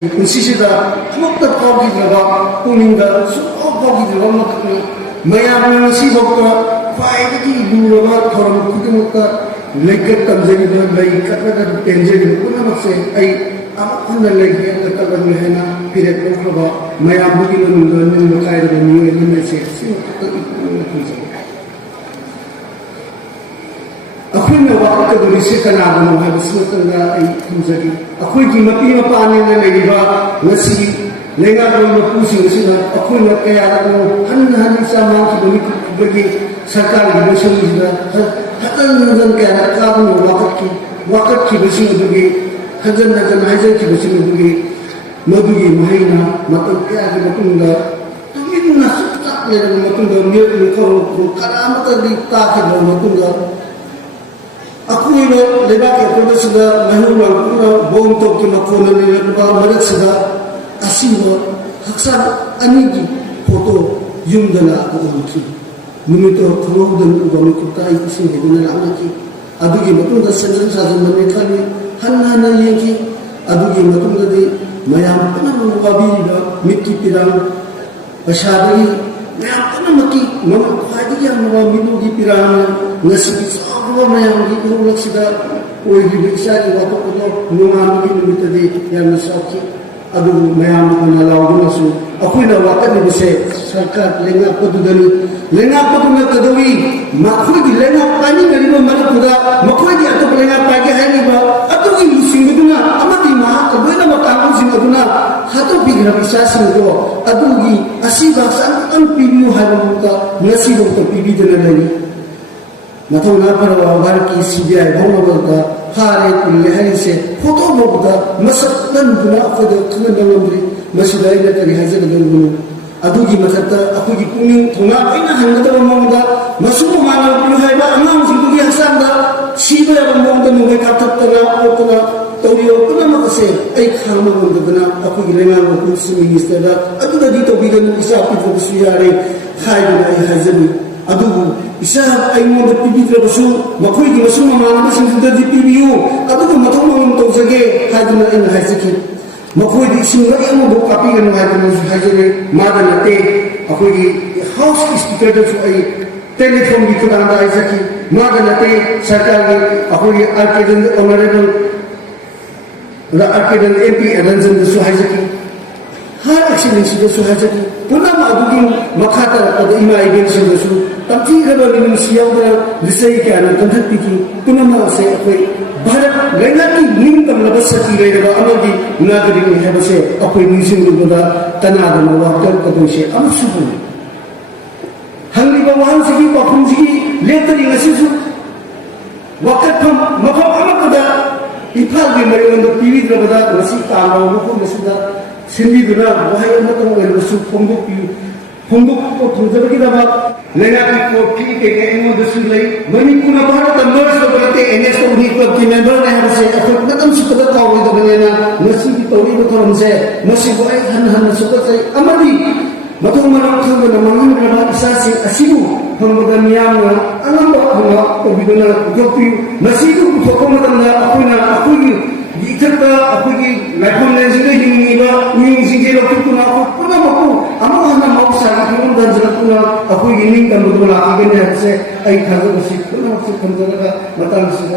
ꯄꯨꯟꯁꯤꯁꯤꯗ ꯑꯃꯨꯛꯇ ꯐꯥꯎꯈꯤꯗ꯭ꯔꯕ ꯄꯨꯛꯅꯤꯡꯗ ꯁꯨꯡꯐꯥꯎ ꯐꯥꯎꯈꯤꯗ꯭ꯔꯕ ꯑꯃꯈꯛꯅꯤ ꯃꯌꯥꯝꯅ ꯉꯁꯤꯐꯥꯎꯗ ꯈ꯭ꯋꯥꯏꯗꯒꯤ ꯂꯨꯔꯕ ꯊꯧꯔꯝ ꯈꯨꯗꯤꯡꯃꯛꯇ ꯂꯩꯀꯠ ꯇꯝꯖꯔꯤꯕ ꯂꯩ ꯀꯠꯂꯒ ꯄꯦꯟꯖꯔꯤꯕ ꯄꯨꯝꯅꯃꯛꯁꯦ ꯑꯩ ꯑꯃꯨꯛ ꯍꯟꯅ ꯂꯩꯒꯦꯅ ꯀꯠꯂꯒꯦ ꯍꯥꯏꯅ ꯐꯤꯔꯦꯞ ꯂꯧꯈ꯭ꯔꯕ ꯃꯌꯥꯝꯗꯨꯒꯤ ꯃꯅꯨꯡꯗ ꯅꯤꯡꯕ ꯀꯥꯏꯔꯕ ꯃꯤꯑꯣꯏ ꯑꯃꯅꯁꯦ ꯁꯤꯃꯈꯛꯇ ꯄꯨꯛꯅꯤꯡ ꯊꯝꯖꯒꯦ ꯑꯩꯈꯣꯏꯅ ꯋꯥꯀꯠꯀꯗꯧꯔꯤꯁꯦ ꯀꯅꯥꯒꯅꯣ ꯍꯥꯏꯕꯁꯤꯃꯇꯪꯗ ꯑꯩ ꯊꯝꯖꯒꯦ ꯑꯩꯈꯣꯏꯒꯤ ꯃꯄꯤ ꯃꯄꯥꯅꯤꯅ ꯂꯩꯔꯤꯕ ꯉꯁꯤ ꯂꯩꯉꯥꯛꯂꯣꯟ ꯃꯄꯨꯁꯤꯡ ꯑꯁꯤꯅ ꯑꯩꯈꯣꯏꯅ ꯀꯌꯥꯗꯅꯣ ꯍꯟꯅ ꯍꯟꯅ ꯆꯥꯃꯥꯡꯈꯤꯕ ꯃꯤꯀꯨꯞꯈꯤꯕꯒꯤ ꯁꯔꯀꯥꯔꯒꯤ ꯂꯣꯏꯁꯪꯁꯤꯗ ꯍꯟꯖꯟ ꯍꯟꯖꯟ ꯀꯌꯥ ꯀꯥꯗꯨꯅ ꯋꯥꯀꯠꯈꯤꯕꯁꯤꯡ ꯑꯗꯨꯒꯤ ꯍꯟꯖꯟ ꯍꯟꯖꯟ ꯍꯥꯏꯖꯈꯤꯕꯁꯤꯡ ꯑꯗꯨꯒꯤ ꯃꯗꯨꯒꯤ ꯃꯍꯩꯅ ꯃꯇꯝ ꯀꯌꯥꯒꯤ ꯃꯇꯨꯡꯗ ꯇꯨꯃꯤꯟꯅ ꯆꯨꯞꯆꯥꯞ ꯂꯩꯔꯕ ꯃꯇꯨꯡꯗ ꯃꯤꯑꯣꯏ ꯈꯔ ꯀꯅꯥꯃꯇꯗꯤ ꯇꯥꯈꯤꯗ꯭ꯔꯕ ꯃꯇꯨꯡꯗ ꯑꯀꯣꯏꯕ ꯂꯩꯕꯥꯛꯀꯤ ꯑꯀꯣꯏꯕꯁꯤꯗ ꯃꯩꯍꯧꯔꯥꯡ ꯄꯨꯟꯅ ꯕꯣꯝ ꯇꯣꯞꯀꯤ ꯃꯈꯣꯟꯅ ꯂꯩꯔꯛꯄ ꯃꯔꯛꯁꯤꯗ ꯑꯁꯤꯕ ꯍꯛꯆꯥꯡ ꯑꯅꯤꯒꯤ ꯐꯣꯇꯣ ꯌꯨꯝꯗ ꯂꯥꯛꯄ ꯎꯈꯤ ꯅꯨꯃꯤꯠꯇꯣ ꯈꯪꯍꯧꯗꯅ ꯎꯕ ꯃꯤꯀꯨꯞꯇ ꯑꯩ ꯏꯁꯤꯡ ꯍꯩꯗꯨꯅ ꯂꯥꯛꯅꯈꯤ ꯑꯗꯨꯒꯤ ꯃꯇꯨꯡꯗ ꯁꯦꯝꯖꯤꯟ ꯁꯥꯖꯤꯟꯕꯅꯤ ꯈꯜꯂꯤ ꯍꯟꯅ ꯍꯟꯅ ꯌꯦꯡꯈꯤ ꯑꯗꯨꯒꯤ ꯃꯇꯨꯡꯗꯗꯤ ꯃꯌꯥꯝ ꯄꯨꯝꯅꯃꯛ ꯋꯥꯕꯤꯔꯤꯕ ꯃꯤꯠꯀꯤ ꯄꯤꯔꯥꯡ ꯄꯩꯁꯥꯗꯒꯤ ꯃꯌꯥꯝ ꯄꯨꯝꯅꯃꯛꯀꯤ ꯈ꯭ꯋꯥꯏꯗꯒꯤ ꯌꯥꯝꯅ ꯃꯤꯅꯨꯒꯤ ꯄꯤꯔꯥꯡꯅ ꯉꯁꯤꯒꯤ ꯆꯥꯎꯔꯕ ꯃꯌꯥꯝꯒꯤ ꯏꯍꯧꯂꯛꯁꯤꯗ ꯑꯣꯏꯔꯤꯕ ꯏꯆꯥꯒꯤ ꯋꯥꯊꯣꯛ ꯑꯗꯣ ꯅꯣꯡꯉꯥꯟꯕꯒꯤ ꯅꯨꯃꯤꯠꯇꯗꯤ ꯌꯥꯝꯅ ꯆꯥꯎꯈꯤ ꯑꯗꯨꯕꯨ ꯃꯌꯥꯝꯅ ꯂꯥꯎꯗꯨꯅꯁꯨ ꯑꯩꯈꯣꯏꯅ ꯋꯥꯀꯠꯂꯤꯕꯁꯦ ꯁꯔꯀꯥꯔ ꯂꯩꯉꯥꯛꯄꯗꯨꯗꯅꯤ ꯂꯩꯉꯥꯛꯄꯗꯨꯅ ꯀꯩꯗꯧꯏ ꯃꯈꯣꯏꯒꯤ ꯂꯩꯉꯥꯛ ꯄꯥꯏꯅꯤꯡꯉꯤꯕ ꯃꯔꯛꯇꯨꯗ ꯃꯈꯣꯏꯒꯤ ꯑꯇꯣꯞꯄ ꯂꯩꯉꯥꯛ ꯄꯥꯏꯒꯦ ꯍꯥꯏꯔꯤꯕ ꯑꯗꯨꯒꯤ ꯂꯨꯆꯤꯡꯕꯗꯨꯅ ꯑꯃꯗꯤ ꯃꯍꯥꯛꯀ ꯂꯣꯏꯅꯃꯛ ꯀꯥꯡꯕꯨꯁꯤꯡ ꯑꯗꯨꯅ ꯍꯥꯠꯇꯣꯛꯄꯤꯈ꯭ꯔꯕ ꯏꯆꯥꯁꯤꯡꯗꯣ ꯑꯗꯨꯒꯤ ꯑꯁꯤꯕ ꯍꯛꯆꯥꯡ ꯈꯤꯇꯪ ꯄꯤꯕꯤꯌꯨ ꯍꯥꯏꯕ ꯃꯛꯇ ꯉꯁꯤꯐꯥꯎꯗ ꯄꯤꯕꯤꯗꯅ ꯂꯩ ꯃꯊꯧꯅꯥ ꯐꯔꯕ ꯚꯥꯔꯠꯀꯤ CBI ꯐꯥꯎꯅꯕꯗ ꯐꯥꯔꯦ ꯄꯨꯜꯂꯦ ꯍꯥꯏꯔꯤꯁꯦ ꯐꯣꯇꯣ ꯐꯥꯎꯕꯗ ꯃꯁꯛ ꯅꯟꯗꯨꯅ ꯑꯩꯈꯣꯏꯗ ꯈꯪꯍꯟꯕ ꯉꯝꯗ꯭ꯔꯤ ꯃꯁꯤꯗ ꯑꯩꯅ ꯀꯔꯤ ꯍꯥꯏꯖꯒꯗꯧꯔꯤꯕꯅꯣ ꯑꯗꯨꯒꯤ ꯃꯊꯛꯇ ꯑꯩꯈꯣꯏꯒꯤ ꯄꯨꯛꯅꯤꯡ ꯊꯧꯅꯥ ꯂꯣꯏꯅ ꯍꯟꯒꯗꯕ ꯃꯑꯣꯡꯗ ꯃꯁꯨꯕ ꯃꯥꯟꯅꯕ ꯄꯤꯌꯨ ꯍꯥꯏꯕ ꯑꯉꯥꯡꯁꯤꯡꯗꯨꯒꯤ ꯍꯛꯆꯥꯡꯗ ꯁꯤꯕ ꯌꯥꯕ ꯃꯑꯣꯡꯗ ꯅꯣꯡꯃꯩ ꯀꯥꯞꯊꯠꯇꯅ ꯈꯣꯠꯇꯅ ꯇꯧꯔꯤꯕ ꯄꯨꯝꯅꯃꯛ ꯑꯁꯦ ꯑꯩ ꯈꯥꯡꯕ ꯉꯝꯗꯗꯅ ꯑꯩꯈꯣꯏꯒꯤ ꯂꯩꯉꯥꯛ ꯃꯤꯅꯤꯁꯇꯔꯗ ꯑꯗꯨꯗꯗꯤ ꯇꯧꯕꯤꯒꯅꯨ ꯏꯆꯥ ꯄꯤꯗ꯭ꯔꯕꯁꯨ ꯌꯥꯔꯦ ꯍꯥꯏꯗꯨꯅ ꯑꯩ ꯍꯥꯏꯖꯅꯤ ꯑꯗꯨꯕꯨ ꯏꯆꯥ ꯑꯩꯉꯣꯟꯗ ꯄꯤꯕꯤꯗ꯭ꯔꯕꯁꯨ ꯃꯈꯣꯏꯒꯤ ꯃꯁꯨꯡ ꯃꯃꯥꯟꯅꯕꯁꯤꯡꯗꯨꯗꯗꯤ ꯄꯤꯕꯤꯌꯨ ꯑꯗꯨꯒ ꯃꯊꯧ ꯃꯉꯝ ꯇꯧꯖꯒꯦ ꯍꯥꯏꯗꯨꯅ ꯑꯩꯅ ꯍꯥꯏꯖꯈꯤ ꯃꯈꯣꯏꯗꯤ ꯏꯁꯤꯡ ꯃꯔꯤ ꯑꯃꯐꯥꯎ ꯀꯥꯞꯄꯤꯒꯅꯨ ꯍꯥꯏꯗꯨꯅꯁꯨ ꯍꯥꯏꯖꯔꯦ ꯃꯥꯗ ꯅꯠꯇꯦ ꯑꯩꯈꯣꯏꯒꯤ ꯍꯥꯎꯁꯀꯤ ꯁ꯭ꯄꯤꯀꯔꯗꯁꯨ ꯑꯩ ꯇꯦꯂꯤꯐꯣꯟꯒꯤ ꯈꯨꯠꯊꯥꯡꯗ ꯍꯥꯏꯖꯈꯤ ꯃꯥꯗ ꯅꯠꯇꯦ ꯁꯔꯀꯥꯔꯒꯤ ꯑꯩꯈꯣꯏꯒꯤ ꯑꯣꯅꯔꯦꯕꯜ MP ꯔꯟꯖꯟꯗꯁꯨ ꯍꯥꯏꯖꯈꯤ ꯍꯥꯔ ꯑꯦꯛꯁꯤꯂꯦꯟꯁꯤꯗꯁꯨ ꯍꯥꯏꯖꯈꯤ ꯄꯨꯝꯅꯃꯛ ꯑꯗꯨꯒꯤ ꯃꯈꯥ ꯇꯥꯔꯛꯄꯗ ꯏꯃꯥ ꯏꯕꯦꯜꯁꯤꯡꯗꯁꯨ ꯇꯝꯊꯤꯈ꯭ꯔꯕ ꯃꯤꯅꯨꯡꯁꯤ ꯌꯥꯎꯗꯅ ꯂꯤꯆꯩ ꯀꯌꯥꯅ ꯀꯟꯈꯠꯄꯤꯈꯤ ꯄꯨꯝꯅꯃꯛ ꯑꯁꯦ ꯑꯩꯈꯣꯏ ꯚꯥꯔꯠ ꯂꯩꯉꯥꯛꯀꯤ ꯅꯤꯡꯇꯝꯂꯕ ꯁꯛꯇꯤ ꯂꯩꯔꯕ ꯑꯃꯒꯤ ꯅꯥꯒꯔꯤꯛꯅꯤ ꯍꯥꯏꯕꯁꯦ ꯑꯩꯈꯣꯏ ꯅꯤꯡꯁꯤꯡꯂꯨꯕꯗ ꯀꯅꯥꯗꯅ ꯋꯥꯀꯠꯀꯗꯣꯏꯁꯦ ꯑꯃꯁꯨ ꯍꯪꯂꯤꯕ ꯋꯥꯍꯪꯁꯤꯒꯤ ꯄꯥꯎꯈꯨꯝꯁꯤꯒꯤ ꯂꯦꯞꯇꯔꯤ ꯉꯁꯤꯁꯨ ꯋꯥꯀꯠꯐꯝ ꯃꯐꯝ ꯑꯃꯠꯇꯗ ꯏꯝꯐꯥꯜꯒꯤ ꯃꯌꯣꯟꯗ ꯄꯤꯕꯤꯗ꯭ꯔꯕꯗ ꯉꯁꯤ ꯇꯥꯡꯕ ꯃꯐꯝ ꯑꯁꯤꯗ ꯁꯤꯟꯕꯤꯗꯨꯅ ꯋꯥꯍꯩ ꯑꯃꯇꯪ ꯑꯣꯏꯔꯕꯁꯨ ꯐꯣꯡꯗꯣꯛꯄ ꯐꯪꯖꯕꯒꯤꯗꯃꯛ ꯂꯩꯉꯥꯛꯀꯤ ꯀꯣꯔꯠꯀꯤ ꯀꯩꯀꯩ ꯑꯩꯉꯣꯟꯗꯁꯨ ꯂꯩ ꯃꯅꯤꯄꯨꯔꯅ ꯚꯥꯔꯠꯇ ꯃꯔꯁ ꯇꯧꯕ ꯅꯠꯇꯦ NS ꯇꯧꯕꯒꯤ ꯀ꯭ꯂꯕꯀꯤ ꯃꯦꯝꯕꯔꯅꯦ ꯍꯥꯏꯕꯁꯦ ꯑꯩꯈꯣꯏ ꯃꯇꯝ ꯆꯨꯞꯄꯗ ꯀꯥꯎꯔꯣꯏꯗꯕꯅꯦꯅ ꯉꯁꯤꯒꯤ ꯇꯧꯔꯤꯕ ꯊꯧꯔꯝꯁꯦ ꯃꯁꯤꯕꯨ ꯑꯩ ꯍꯟꯅ ꯍꯟꯅ ꯁꯨꯀꯠꯆꯩ ꯑꯃꯗꯤ ꯃꯊꯧ ꯃꯔꯝ ꯈꯪꯗꯅ ꯃꯥꯡꯍꯟꯈ꯭ꯔꯕ ꯏꯆꯥꯁꯤꯡ ꯑꯁꯤꯕꯨ ꯐꯪꯕꯗ ꯃꯤꯌꯥꯝꯅ ꯑꯉꯝꯕ ꯊꯧꯅꯥ ꯇꯧꯕꯤꯗꯨꯅ ꯄꯨꯊꯣꯛꯄꯤꯌꯨ ꯃꯁꯤꯕꯨ ꯄꯨꯊꯣꯛꯄ ꯃꯇꯝꯗ ꯑꯩꯈꯣꯏꯅ ꯑꯩꯈꯣꯏꯒꯤ ꯏꯊꯛꯇ ꯑꯩꯈꯣꯏꯒꯤ ꯂꯥꯏꯐꯝꯂꯦꯟꯁꯤꯡꯗ ꯍꯤꯡꯉꯤꯕ ꯃꯤꯑꯣꯏꯁꯤꯡꯁꯦ ꯂꯧꯊꯣꯛꯇꯨꯅ ꯑꯩꯈꯣꯏ ꯄꯨꯝꯅꯃꯛꯄꯨ ꯑꯃꯨꯛ ꯍꯟꯅ ꯃꯍꯧꯁꯥꯒꯤ ꯐꯤꯕꯝꯗ ꯍꯟꯖꯤꯜꯂꯛꯇꯨꯅ ꯑꯩꯈꯣꯏꯒꯤ ꯅꯤꯡꯇꯝꯕꯗꯨ ꯂꯥꯛꯈꯤꯒꯅꯤ ꯍꯥꯏꯕꯁꯦ ꯑꯩ ꯊꯥꯖꯕꯁꯤ ꯄꯨꯝꯅꯃꯛꯁꯨ ꯊꯝꯖꯔꯒ ꯃꯇꯥꯡꯁꯤꯗ